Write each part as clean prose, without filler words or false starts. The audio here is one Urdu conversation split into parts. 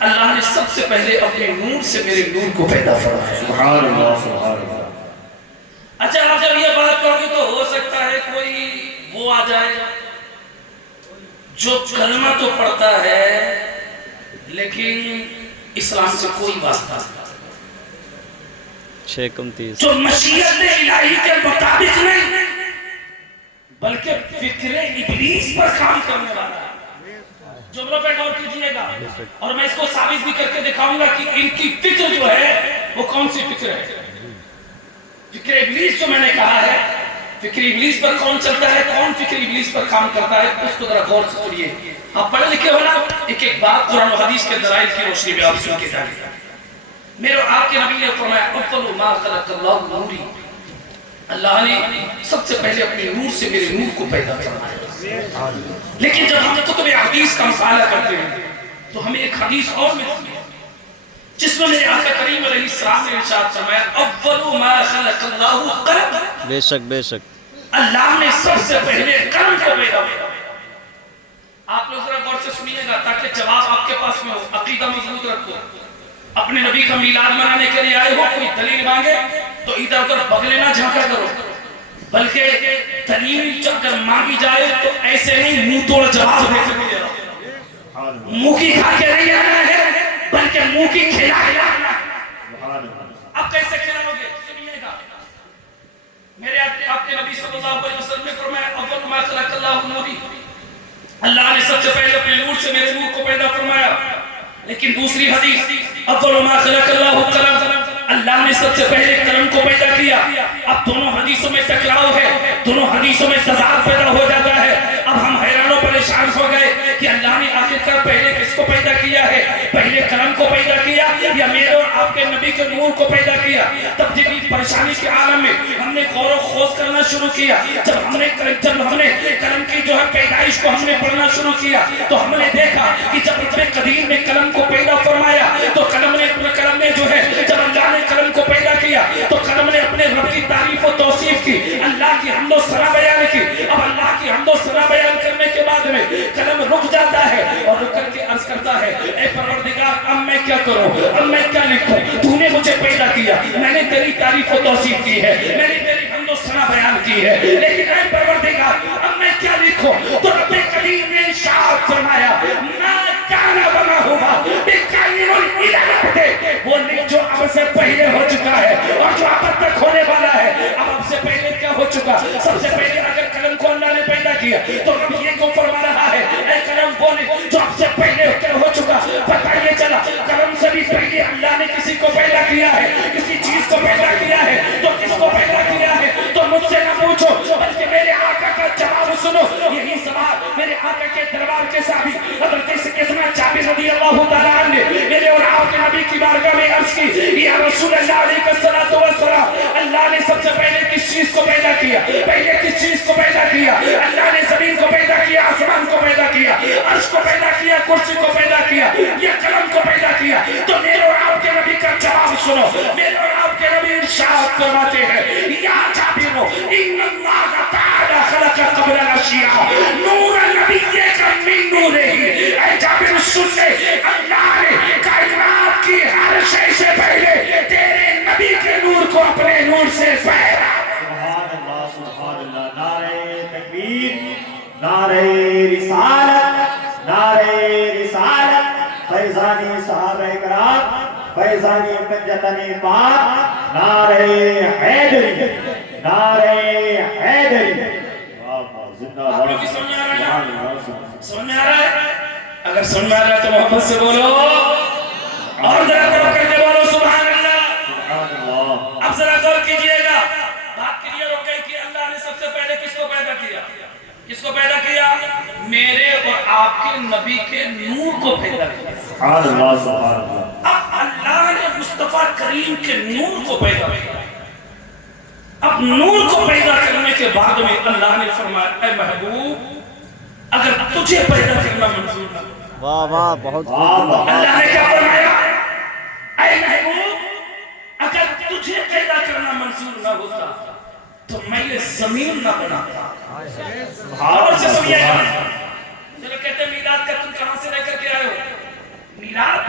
اللہ نے سب سے پہلے اپنے نور سے میرے نور کو پیدا فرمایا. سبحان اللہ سبحان اللہ. اچھا آپ جب یہ بات کرو گے تو ہو سکتا ہے کوئی وہ آ جائے جو کلمہ تو پڑھتا ہے لیکن اسلام سے کوئی واسطہ نہیں، 6:29 جو مشیت الہی کے مطابق نہیں بلکہ فکر ابلیس پر کام کرنے والا ہے. جملوں پہ غور کیجئے گا اور میں اس کو ثابت بھی کر کے دکھاؤں گا کہ ان کی فکر جو ہے وہ کون سی فکر ہے. فکر ابلیس جو میں نے کہا ہے، فکر ابلیس پر کون چلتا ہے، کون فکر ابلیس پر کام کرتا ہے، اس کو ذرا غور سے سنیے. آپ پڑھے لکھے ہو نا، ایک ایک بات قرآن و حدیث کے دلائل کی روشنی میں آپ سن کے جائیں. میرے آپ کے نبی نے فرمایا اول ما خلق اللہ نوری، اللہ نے سب سے پہلے اپنے نور سے میرے نور کو پیدا فرمایا. لیکن جب ہم کتب حدیث کا مطالعہ کرتے ہیں تو ہمیں ایک حدیث اور ملتی ہے جس میں میرے آقا کریم علیہ السلام نے ارشاد فرمایا اول ما خلق اللہ قلم، بے شک بے شک اللہ نے سب سے پہلے قلم کو پیدا کیا. آپ لوگ ذرا غور سے سنیے گا تاکہ جواب آپ کے پاس میں ہو. عقیدہ مضبوط رکھو. اپنے نبی کا میلاد منانے کے لیے آئے ہو، کوئی دلیل مانگے تو ادھر ادھر بغلے نہ جھانکا کرو، بلکہ دلیل اگر مانگی جائے تو ایسے نہیں منہ توڑ جواب دے کے ملے رہو. منہ کی کھا کے نہیں آنا ہے بلکہ منہ کی کھلا کے آنا ہے. اب کیسے کھلاؤ گے؟ سنیے گا. میرے آپ کے نبی صلی اللہ علیہ وسلم نے فرمایا اول ما خلق اللہ نوری، اللہ نے سب سے پہلے اپنے نور سے میرے نور کو پیدا فرمایا. لیکن دوسری حدیث اول ما خلق اللہ قلم، اللہ نے سب سے پہلے قلم کو پیدا کیا. اب دونوں حدیثوں میں ٹکراؤ ہے، دونوں حدیثوں میں تضاد پیدا ہو جاتا ہے. اب ہم حیران و پریشان ہو گئے کہ اللہ نے آخرکار پہلے کس کو پیدا کیا ہے، پہلے قلم کو پیدا کیا یا میرے اور آپ کے نبی کے نور کو پیدا کیا. تب جب پریشانی کے عالم میں ہم نے غور و خوض کرنا شروع کیا، جب ہم نے قلم کی جو ہے پیدائش کو ہم نے پڑھنا شروع کیا تو ہم نے دیکھا کہ جب اتنے قدیم میں قلم کو پیدا فرمایا تو قلم نے جو ہے جب اللہ نے قلم کو پیدا کیا تو قلم نے اپنے رب کی تعریف و توصیف کی، اللہ کی حمد و ثنا بیان کی. اب اللہ کی حمد و ثنا بیان کرنے کے بعد میں قلم رک جاتا ہے اور رک کر کے عرض کرتا ہے اے پروردگار اب میں کیا کروں، اب میں کیا لکھوں، تو نے مجھے پیدا کیا، میں نے تیری تعریف و توصیف کی ہے، میں نے تیری حمد و ثنا بیان کی ہے، لیکن اے پروردگار اب میں کیا لکھوں. تو رب کریم نے ارشاد فرمایا ما کان وما ہوا بکائن الی، وہ جو اب سے پہلے ہو چکا ہے اور جو اب تک ہونے والا ہے. اب سے پہلے کیا ہو چکا؟ سب سے پہلے اگر قلم کو اللہ نے پیدا کیا تو رب یہ کو فرما رہا ہے اے قلم بولے جو اب سے پہلے ہو چکا. پتہ یہ چلا قلم سے بھی پہلے اللہ نے کسی کو پیدا کیا ہے، کسی چیز کو پیدا کیا ہے. تو کس کو پیدا کیا ہے تو مجھ سے نہ پوچھو بلکہ میرے آقا کا جواب سنو. یہی سوال میرے آقا کے دربار کے صحابی حضرت سیدنا جابر رضی اللہ تعالیٰ عنہ نے میرے اور آپ کے نبی کی بارگاہ میں عرض کی یا رسول اللہ علیہ الصلوۃ والسلام، اللہ نے سب سے پہلے کس چیز کو پیدا کیا، پہلے کس چیز کو پیدا کیا؟ اللہ نے زمین کو پیدا کیا، آسمان کو پیدا کیا، عرش کو پیدا کیا، کرسی کو پیدا کیا، یہ قلم کو پیدا کیا. تو میرے اور آپ کے نبی کا جواب سنو. میرے اور آپ کے نبی ارشاد فرماتے ہیں یا جابر ان اللہ تعالی خلق قبل الاشیاء نور نبیک من نورہ. اے جابر سن لے، اللہ نے کائنات کی ہر شے سے پہلے تیرے نبی کے نور کو اپنے نور سے پہلا. سبحان اللہ سبحان اللہ. نعرہ تکبیر، نعرہ رسالت، نعرہ رسالت. فیضانی صحابہ کرام، فیضانی کنجتن پاک، نعرہ حیدری، نعرہ حیدری. آپ لوگ کی سمجھ آ رہا ہے؟ سمجھ میں آ رہا ہے؟ اگر سمجھ میں آ رہا ہے تو محبت سے بولو اور ذرا غور کر کے بولو سبحان اللہ. اب ذرا غور کیجئے گا، بات کلیئر ہو گئی کہ اللہ نے سب سے پہلے کس کو پیدا کیا؟ کس کو پیدا کیا؟ میرے اور آپ کے نبی کے نور کو پیدا کیا. سبحان اللہ سبحان اللہ. اب اللہ نے مصطفیٰ کریم کے نور کو پیدا کیا. اب نور کو پیدا کرنے کے بعد میں اللہ نے فرمایا اے محبوب اگر تجھے پیدا کرنا منظور نہ ہوتا. واہ واہ بہت اللہ نے کیا فرمایا اے محبوب اگر تجھے پیدا کرنا منظور نہ ہوتا تو میں یہ زمین نہ بناتا. اور سے سنیے گا چلو کہتے ہیں میلاد کا تم کہاں سے لے کر کے آئے ہو؟ میلاد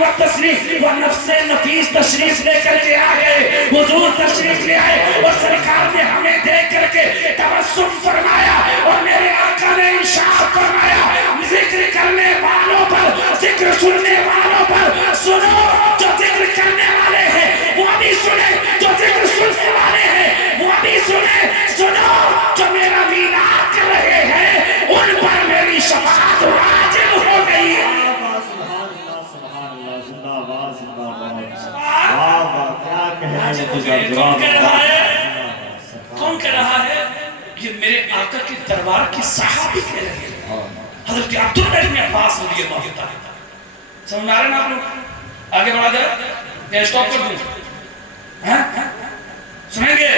و تسلیم و نفس نفیس تشریف لے کر کے آئے، حضور تشریف لے آئے اور سرکار نے ہمیں دیکھ کر کے تبسم فرمایا اور میرے آقا نے ارشاد فرمایا ذکر کرنے والوں پر، ذکر سننے والوں پر سنو، جو ذکر کرنے والے ہیں وہ بھی سنے، جو ذکر سننے والے ہیں وہ بھی سنے، سنو جو میرا میلاد کر رہے ہیں ان پر میری شفاعت واجب ہو گئی ہے۔ سبحان اللہ زندہ باد زندہ باد واہ واہ کیا کہنے کون کہہ رہا ہے؟ کون کہہ رہا ہے؟ یہ میرے آقا کے دربار کی صحابی کہہ رہے ہیں، حضرت عبداللہ ابن عباس رضی اللہ تعالیٰ۔ سمجھ آ رہے ہیں آپ لوگ؟ آگے بڑھا جائے یا اسٹاپ کر دوں؟ سنیں گے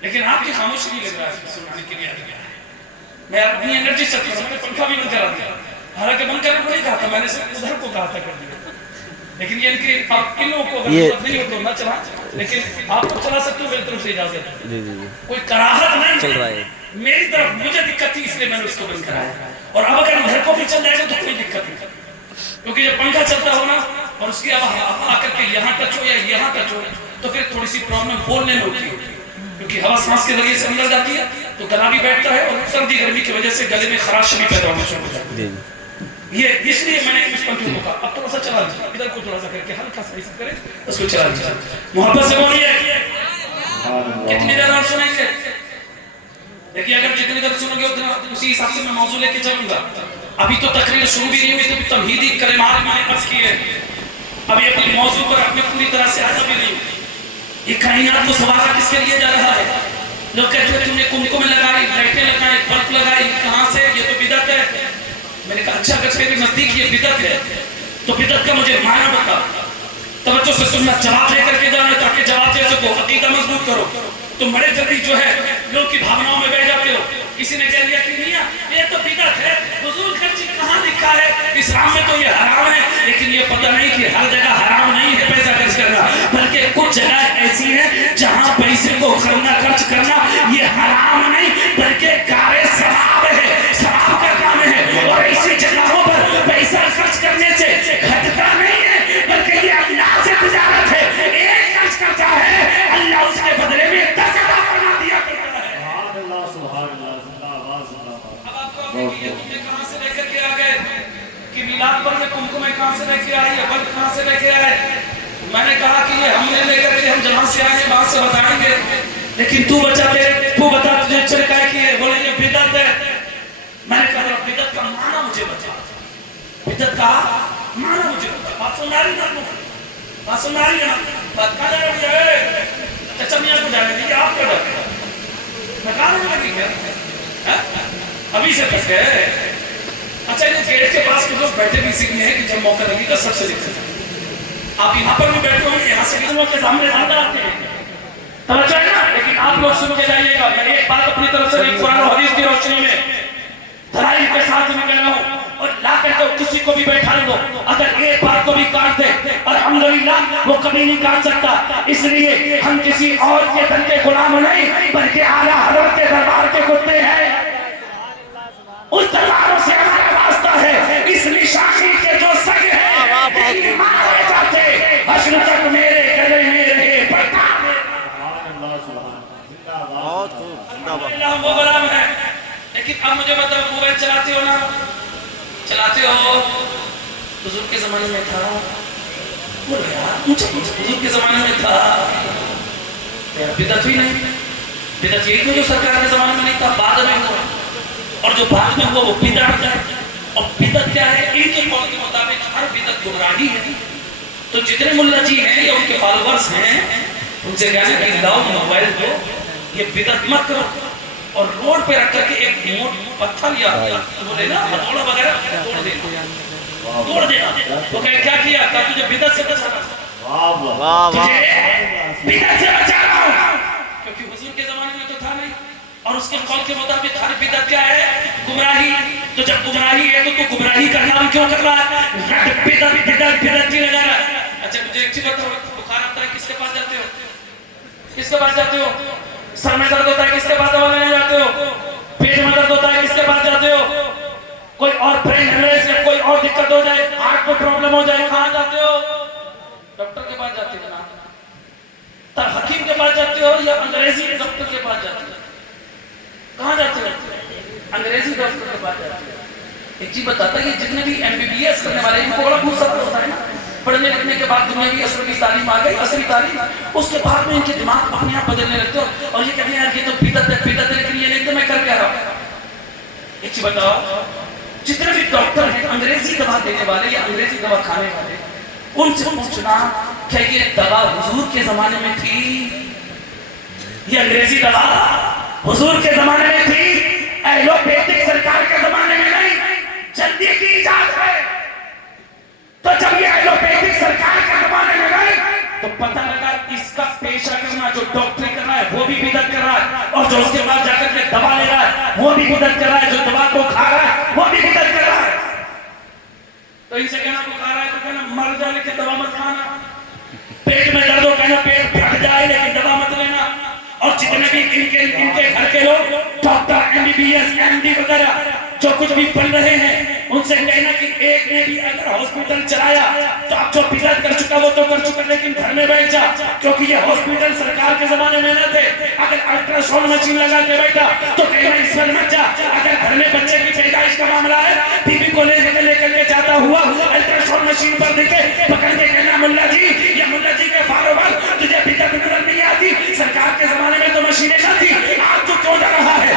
لیکن آپ کی خاموشی نہیں لگ رہا ہے سنانے کے لیے آ گیا ہے۔ میں اپنی انرجی سے کروں، میں نے پنکھا بھی بند کرا دیا، حالانکہ بند کرنے کو نہیں کہا تھا، میں نے صرف ادھر کو کہا تھا کر دیا، لیکن یہ ان کی آپ ان لوگوں کو اگر ضرورت نہیں ہو تو نہ چلا، لیکن آپ کو چلا سکتے ہو، میری طرف سے اجازت ہے، جی جی جی کوئی کراہت نہیں چل رہا ہے، میری طرف مجھے دقت تھی اس لیے میں نے اس کو بند کرایا، اور اب اگر ادھر کو بھی چل جائے گا تو کوئی دقت نہیں، کیونکہ جب پنکھا چلتا ہو نا اور اس کی ہوا آ کر کے یہاں ٹچ ہو یا یہاں ٹچ ہو تو پھر تھوڑی سی پرابلم بولنے میں ہوتی ہے، کیونکہ ہوا سانس کے ذریعے سے اندر جاتی ہے تو گلا بھی بیٹھتا ہے اور سردی گرمی کی وجہ سے گلے میں خراش بھی پیدا ہونا شروع ہو جاتی ہے۔ یہ اس لیے میں نے اس پنکھے کو کہا اب تھوڑا سا چلا لیجیے، ادھر کو تھوڑا سا کر کے ہلکا سا ایسا کرے اس کو چلا لیجیے، محبت سے بولیے کتنی دیر اور سنیں گے؟ دیکھیے اگر جتنی دیر سنو گے اتنا اسی حساب سے میں موضوع لے کے چلوں گا۔ ابھی تو تقریر شروع بھی نہیں ہوئی تو تمہیدی کلمات میں نے عرض کیے، ابھی اپنی موضوع پر اپنے پوری طرح سے آیا بھی نہیں۔ یہ کائنات کو سوارا کس کے لیے جا رہا ہے؟ لوگ کہتے ہیں تم نے کمکم لگائی، لائٹیں لگائی، بلب لگائی، کہاں سے؟ یہ تو بدعت ہے۔ میں نے کہا اچھا اگر تیرے نزدیک یہ بدعت ہے تو بدعت کا مجھے معنی بتا، توجہ سے سننا، جواب لے کر کے جانا تاکہ جواب دے سکو، عقیدہ مضبوط کرو۔ تم بڑے جلدی جو ہے لوگ کی بھاوناؤں میں بیٹھ جاتے ہو، کسی نے کہہ دیا کہ میاں یہ تو بدعت ہے، فضول خرچی کہاں لکھا ہے؟ اسلام میں تو یہ حرام ہے، لیکن یہ پتہ نہیں کہ ہر جگہ حرام نہیں ہے پیسہ خرچ کرنا، بلکہ کچھ جگہ ایسی ہیں جہاں پیسے کو خرچ کرنا یہ حرام نہیں بلکہ کار ثواب ہے، ثواب کا کام ہے، اور ایسی جگہوں پر پیسہ خرچ کرنے سے گھٹتا نہیں ہے بلکہ یہ اللہ سے تجارت ہے، ایک خرچ کرتا ہے اللہ اس کے بدلے میں 10 عطا فرما دیا کرتا ہے۔ سبحان اللہ زندہ باد زندہ باد۔ اب آپ کو آگے کی یہ تمہیں کہاں سے لے کر کے آ گئے کہ میلاد پر یہ کمکمیں کہاں سے لے کے آئی ہے، برد کہاں سے لے کے آئے؟ میں نے کہا کہ یہ ہم نے لے کر کے ہم جہاں سے آئے ہیں وہاں سے بتائیں گے، لیکن تو بتا تجھے چرکائے کی ہے، بولے یہ بدعت ہے۔ میں نے کہا بدعت کا معنی مجھے بتا، بدعت کا معنی مجھے بتا۔ بات سن رہی نا، بات سن رہی ہے نا، بات کہاں جا رہی ہے؟ چچا میاں کو جانے دیجیے، آپ کا ڈر ہے میں کہاں نہیں لگی کیا ابھی سے تک ہے؟ اچھا یہ گیٹ کے پاس کچھ لوگ بیٹھے بھی اسی لیے ہیں کہ جب موقع لگے گا سب سے لکھتے ہیں، آپ یہاں پر بھی بیٹھے ہوئے یہاں سے بھی لوگوں کے سامنے زیادہ آتے ہیں، توجہ ہے نا، لیکن آپ لوگ سن کے جائیے گا۔ میں ایک بات اپنی طرف سے قرآن و حدیث کی روشنی میں دلائل کے ساتھ میں کہہ رہا ہوں، اور لا کر کے کسی کو بھی بیٹھا دو، اگر ایک بات کو بھی کاٹ دے الحمدللہ وہ کبھی نہیں کاٹ سکتا، اس لیے ہم کسی اور کے دل کے غلام نہیں بلکہ اعلیٰ حضرت کے دربار کے کتے ہیں، اس درباروں سے ہمارا واسطہ ہے، اس نشانی کے جو سگ ہیں یہ مارے جاتے حشر تک میرے گلے میں رہے پڑتا۔ بہت خوب زندہ باد۔ اللہ وہ غلام ہے، لیکن اب مجھے بتاؤ موبائل چلاتے ہو نا، چلاتے ہو، حضور کے زمانے میں تھا، بولو یار مجھے حضور کے زمانے میں تھا، بدعت ہوئی نہیں؟ بدعت یہی تو جو سرکار کے زمانے میں نہیں تھا، بعد میں ہوا، اور جو بعد میں ہوا وہ بدعت ہے۔ اور بدعت کیا ہے؟ ان کے قول کے مطابق ہر بدعت گمراہی ہے۔ تو جتنے ملا جی ہیں یا ان کے فالوورز ہیں ان سے کہنا کہ لاؤ موبائل دو، یہ بدعت مت کرو، اور روڈ پہ رکھ کر کے ایک موٹ پتھر یا بولے نا ہتھوڑا وغیرہ توڑ دینا، تو کیا کیا؟ کہ تجھے بدعت سے بچانا، واہ واہ، بدعت سے بچا رہا ہوں، کیونکہ حضور کے زمانے میں تو تھا نہیں، اور اس کے قول کے مطابق ہر بدعت کیا ہے؟ گمراہی۔ تو جب گمراہی ہے تو گمراہی کا نام کیوں کر رہا ہے؟ بدعت کی لگا رہا ہے۔ اچھا مجھے ایک چیز بتاؤ، بخار آتا ہے کس کے پاس جاتے ہو؟ کس کے پاس جاتے ہو؟ سر میں درد ہوتا ہے کس کے پاس دوا لینے جاتے ہو؟ پیٹ میں درد ہوتا ہے کس کے پاس جاتے ہو؟ کوئی اور برین ہیمریج یا کوئی اور دقت ہو جائے, ہارٹ کو پرابلم ہو جائے, کہاں جاتے ہو؟ ڈاکٹر کے پاس جاتے ہو نا, تب حکیم کے پاس جاتے ہو یا انگریزی ڈاکٹر کے پاس جاتے ہو؟ کہاں جاتے ہو؟ انگریزی ڈاکٹر کے پاس جاتے ہو. ایک چیز بتاتا ہے کہ جتنے بھی MBBS کرنے والے ہیں, ان کو بڑا بہت سب ہوتا ہے نا, پڑھنے لکھنے کے بعد دنیاوی اصل کی تعلیم آ گئی, اصلی تعلیم, اس کے بعد میں ان کے دماغ اپنے آپ بدلنے لگتے ہو اور یہ کہتے ہیں یار یہ تو بدعت ہے, لیکن یہ نہیں تو میں کر کیا رہا ہوں. ایک چیز بتاؤ, جتنے بھی ڈاکٹر ہیں انگریزی دوا دینے والے یا انگریزی دوا کھانے والے, ان سے پوچھنا کیا یہ دوا حضور کے زمانے میں تھی؟ یہ انگریزی دوا حضور کے زمانے میں تھی, ایلوپیتھک سرکار کے زمانے میں نہیں. جلدی کی ایجاد ہے, تو جب یہ ایلوپیتھک سرکار کے زمانے میں نہیں تو پتہ لگا اس کا پیشہ کرنا جو ڈاکٹری کر رہا ہے وہ بھی بدعت کر رہا ہے, اور جو اس کے بعد جا کر کے دوا لے رہا ہے وہ بھی بدعت کر رہا ہے, جو دوا کو کھا رہا ہے وہ بھی بدعت کر رہا ہے. تو ان سے کہنا بخار ہے تو کہنا مر جا لیکن دوا مت کھانا, پیٹ میں درد ہو کہنا پیٹ پھٹ جائے لیکن دوا مت لینا. اور جتنے بھی ان کے گھر کے لوگ ڈاکٹر MBBS MD وغیرہ جو کچھ بھی پڑھ رہے ہیں, ان سے کہنا کہ ایک نے بھی اگر ہاسپٹل چلایا تو آپ جو بدعت کر چکا وہ تو کر چکا, لیکن گھر میں بیٹھ جا, کیونکہ یہ ہاسپٹل سرکار کے زمانے میں نہ تھے. اگر الٹرا ساؤنڈ مشین لگا کے بیٹھا تو کہنا اس پر مت جا. اگر گھر میں بچے کی پیدائش کا معاملہ ہے, بیوی کو لے کر کے جاتا ہوا الٹرا ساؤنڈ مشین پر دیکھے پکڑ کے کہنا ملا جی یا ملا جی کے فاروق تجھے بدعت نظر نہیں آتی, سرکار کے زمانے میں تو مشینیں نہ تھی, آج تو کیوں جا رہا ہے؟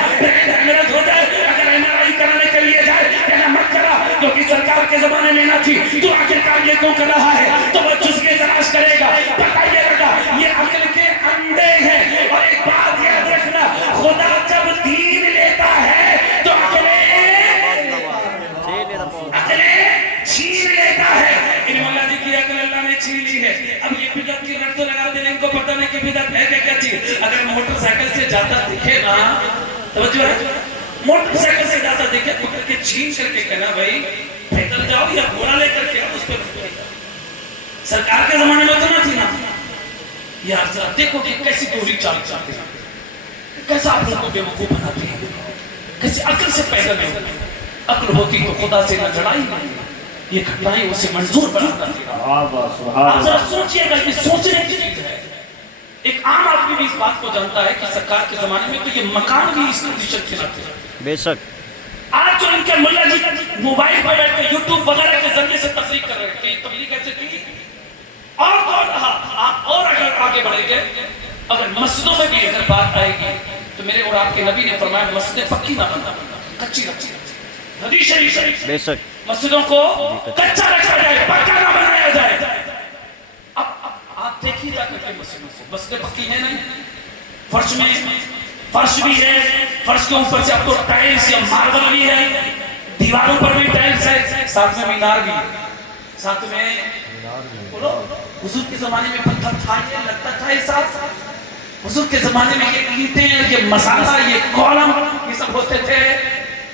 میرا ہو جائے اگر MRI کرانے کے لیے جائے کہنا مت کرا کیونکہ سرکار کے زمانے میں نہ تھی, تو آخرکار یہ کیوں کر رہا ہے؟ تو وہ جزوے تلاش کرے گا, بتائیے گا یہ عقل کے انڈے ہیں. اور ایک بات یاد رکھنا, خدا جب دین لیتا ہے تو عقلیں چھین لیتا ہے. ان مولا جی کی عقل اللہ نے چھین لی ہے. اب یہ بدعت کی رٹ تو لگا دیں, ان کو پتہ نہیں کہ بدعت ہے کیا چیز. اگر موٹر سائیکل سے جاتا دکھے نا, توجہ ہے, موٹر سائیکل سے جاتا دیکھے پکڑ کے چھین کر کے کہنا بھائی پیدل جاؤ یا گھوڑا لے کر کے اس پہ. سرکار کے زمانے میں تو نہ تھی نا. یار ذرا دیکھو کہ کیسی دوری چال چاہتے ہیں, کیسا آپ لوگوں کو بے وقوف بناتے ہیں, کیسے عقل سے پیدا نہیں ہوتی. عقل ہوتی تو خدا سے نہ لڑائی نہیں, یہ گھٹنائیں اسے منظور بناتا تھا. آپ ذرا سوچئے گا, یہ سوچنے کی چیز ہے. ایک عام آدمی بھی اس بات کو جانتا ہے کہ سرکار کے زمانے میں تو یہ مکان بھی اس کنڈیشن کے رکھتے ہیں. بے شک. آج جو ان کے ملا جی موبائل پر بیٹھ کے یوٹیوب وغیرہ کے ذریعے سے تبلیغ کر رہے ہیں کہ تبلیغ کیسے کی, اور کون رہا آپ, اور اگر آگے بڑھیں گے, اگر مسجدوں میں بھی اگر بات آئے گی تو میرے اور آپ کے نبی نے فرمایا مسجدیں پکی نہ بننا, کچی رکھی. حدیث شریف بے شک. مسجدوں کو کچا رکھا جائے, پکا نہ بنایا جائے. اب آپ دیکھیے جا کر کے مسجدوں کو, مسجدیں پکی ہیں نہیں, فرش میں فرش بھی ہے, فرش کے اوپر سے آپ کو ٹائلز یا ماربل بھی ہے, دیواروں پر بھی ٹائلز ہے, ساتھ میں مینار بھی, ساتھ میں بولو حضور کے زمانے میں پتھر تھا, یہ لگتا تھا یہ ساتھ. حضور کے زمانے میں یہ اینٹیں, یہ مسالہ, یہ کالم, یہ سب ہوتے تھے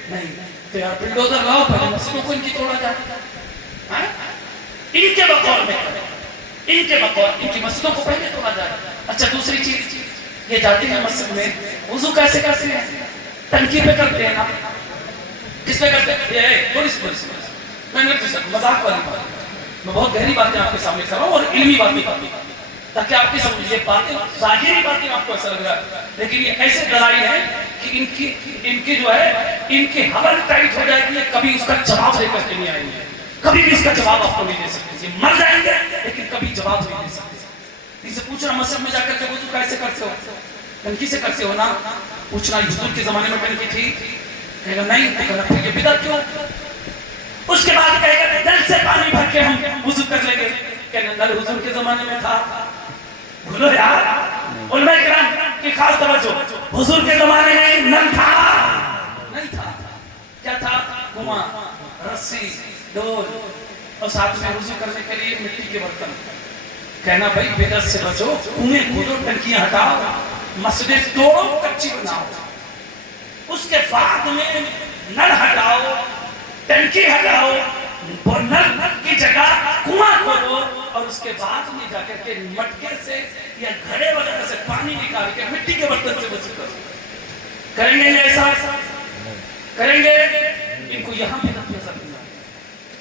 نہیں. تو یار بلڈوزر لاؤ, پہلے مسجدوں کو ان کی توڑا جائے, ان کے بقول میں, ان کے بقول ان کی مسجدوں کو پہلے توڑا جائے. اچھا دوسری چیز, یہ جاتے ہیں مسجد میں وضو کیسے کرتے ہیں؟ ٹنکی پہ کرتے ہیں نا, کس پہ کرتے ہیں؟ یہ تھوڑی سی میں نے مذاق والی بات, میں بہت گہری باتیں آپ کے سامنے کر رہا ہوں اور علمی باتیں, تاکہ آپ کی سمجھ, یہ باتیں ظاہری باتیں آپ کو ایسا لگ رہا ہے, لیکن یہ ایسے دلائل ہیں کہ ان کی جو ہے ان کی حمل ٹائٹ ہو جائے گی, کبھی اس کا جواب دے کر کے نہیں آئیں گے, کبھی بھی اس کا جواب آپ کو نہیں دے سکتے. یہ مر جائیں گے لیکن کبھی جواب نہیں دے سکتے. ان سے پوچھنا مسجد میں جا کر کے وضو کیسے کرتے ہو؟ ٹنکی سے کرتے ہو نا. پوچھنا حضور کے زمانے میں ٹنکی تھی؟ کہے گا نہیں. کہنا پھر یہ بدعت کیوں؟ اس کے بعد کہے گا نل سے پانی بھر کے ہم وضو کر لیں گے. کہنا نل حضور کے زمانے میں تھا؟ بھولو یار, علماء کرام کی خاص توجہ, حضور کے زمانے میں نل تھا نہیں تھا. کیا تھا؟ کنواں, رسی, ڈول, اور ساتھ میں وضو کرنے کے لیے مٹی کے برتن. کہنا بھائی بدعت سے بچو, کنویں کھودو, ٹنکیاں ہٹاؤ, مسجدیں توڑو, کچی بناؤ. اس کے بعد میں نل ہٹاؤ, ٹنکی ہٹاؤ, اور نل کی جگہ کنواں کھودو, اور اس کے بعد میں جا کر کے مٹکے سے یا گھڑے وغیرہ سے پانی نکال کے مٹی کے برتن سے وضو کرو. کریں گے ایسا؟ کریں گے؟ ان کو یہاں پہ